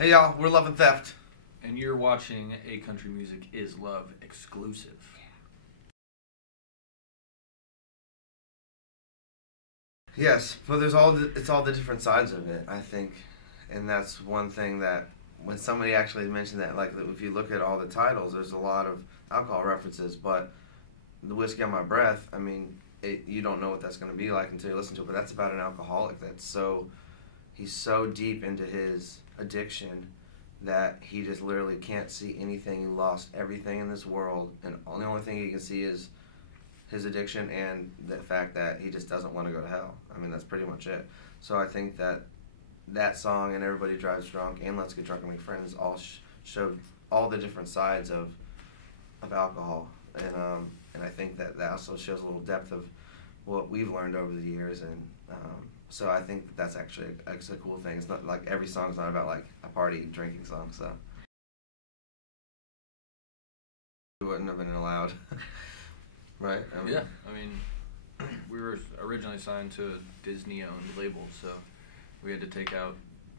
Hey y'all, we're Love and Theft. And you're watching a Country Music is Love exclusive. Yes, but it's all the different sides of it, I think, and that's one thing that when somebody actually mentioned that, like if you look at all the titles, there's a lot of alcohol references, but the Whiskey on My Breath, I mean, you don't know what that's going to be like until you listen to it, but that's about an alcoholic he's so deep into his addiction that he just literally can't see anything. He lost everything in this world, and the only thing he can see is his addiction and the fact that he just doesn't want to go to hell. I mean, that's pretty much it. So I think that song and Everybody Drives Drunk and Let's Get Drunk and Make Friends all showed all the different sides of alcohol, and I think that also shows a little depth of what we've learned over the years, and so I think that's actually a cool thing. It's not like every song's not about like a party drinking song, so we wouldn't have been allowed. Right? Yeah, I mean, we were originally signed to a Disney-owned label, so we had to take out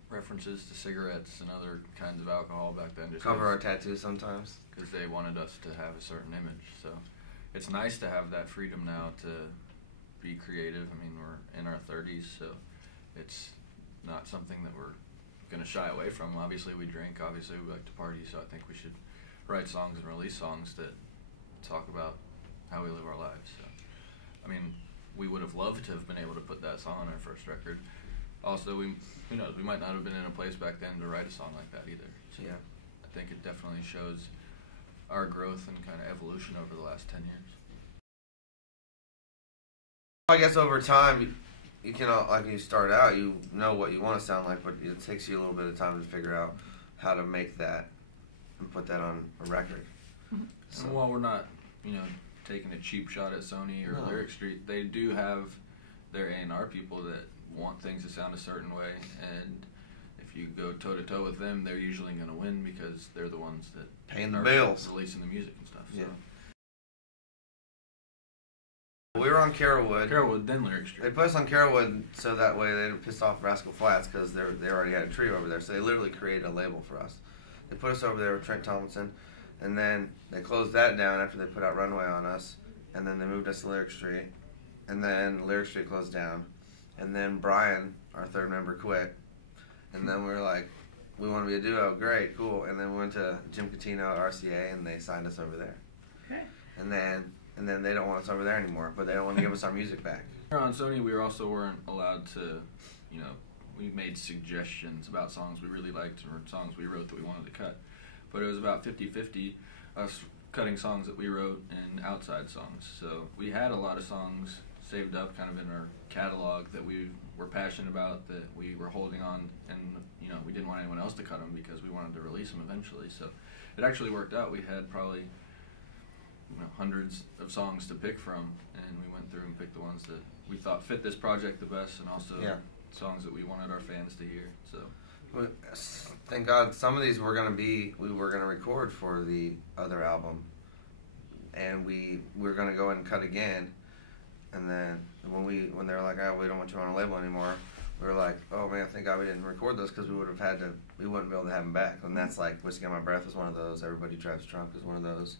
references to cigarettes and other kinds of alcohol back then. Just cover our tattoos sometimes. Because they wanted us to have a certain image, so it's nice to have that freedom now to be creative. I mean, we're in our 30s, so it's not something that we're going to shy away from. Obviously, we drink. Obviously, we like to party, so I think we should write songs and release songs that talk about how we live our lives. So, I mean, we would have loved to have been able to put that song on our first record. Also, who knows, we might not have been in a place back then to write a song like that either. So yeah. I think it definitely shows our growth and kind of evolution over the last 10 years. I guess over time, you can, like you start out, you know what you want to sound like, but it takes you a little bit of time to figure out how to make that and put that on a record. Mm-hmm. So, and while we're not, taking a cheap shot at Sony or Lyric Street, they do have their A&R people that want things to sound a certain way, and if you go toe-to-toe with them, they're usually going to win because they're the ones that paying the bills, releasing the music and stuff. Yeah. So. We were on Carrollwood, then Lyric Street. They put us on Carrollwood so that way they didn't piss off Rascal Flatts because they already had a trio over there. So they literally created a label for us. They put us over there with Trent Tomlinson, and then they closed that down after they put out Runway on us, and then they moved us to Lyric Street, and then Lyric Street closed down, and then Brian, our third member, quit, and then we were like, we want to be a duo, great, cool, and then we went to Jim Catino at RCA, and they signed us over there. Okay. And then they don't want us over there anymore, but they don't want to give us our music back. On Sony, we also weren't allowed to, we made suggestions about songs we really liked or songs we wrote that we wanted to cut. But it was about 50-50, us cutting songs that we wrote and outside songs. So we had a lot of songs saved up kind of in our catalog that we were passionate about, that we were holding on, and we didn't want anyone else to cut them because we wanted to release them eventually. So it actually worked out. We had probably hundreds of songs to pick from, and we went through and picked the ones that we thought fit this project the best, and also songs that we wanted our fans to hear. So thank God some of these we were gonna record for the other album, and we were gonna go and cut again, and then when they were like, oh, we don't want you on a label anymore, we were like, oh man, thank God we didn't record those because we wouldn't be able to have them back. And that's like Whiskey on My Breath is one of those, Everybody Drives Drunk is one of those.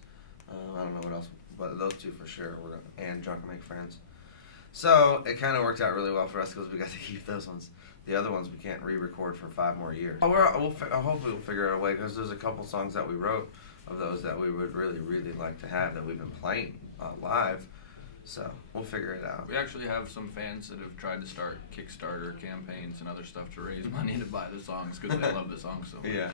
I don't know what else, but those two for sure, and Drunk and Make Friends. So it kind of worked out really well for us because we got to keep those ones. The other ones we can't re-record for 5 more years. Hopefully we'll figure out a way, because there's a couple songs that we wrote of those that we would really, really like to have that we've been playing live. So we'll figure it out. We actually have some fans that have tried to start Kickstarter campaigns and other stuff to raise money to buy the songs because they love the songs so much. Yeah.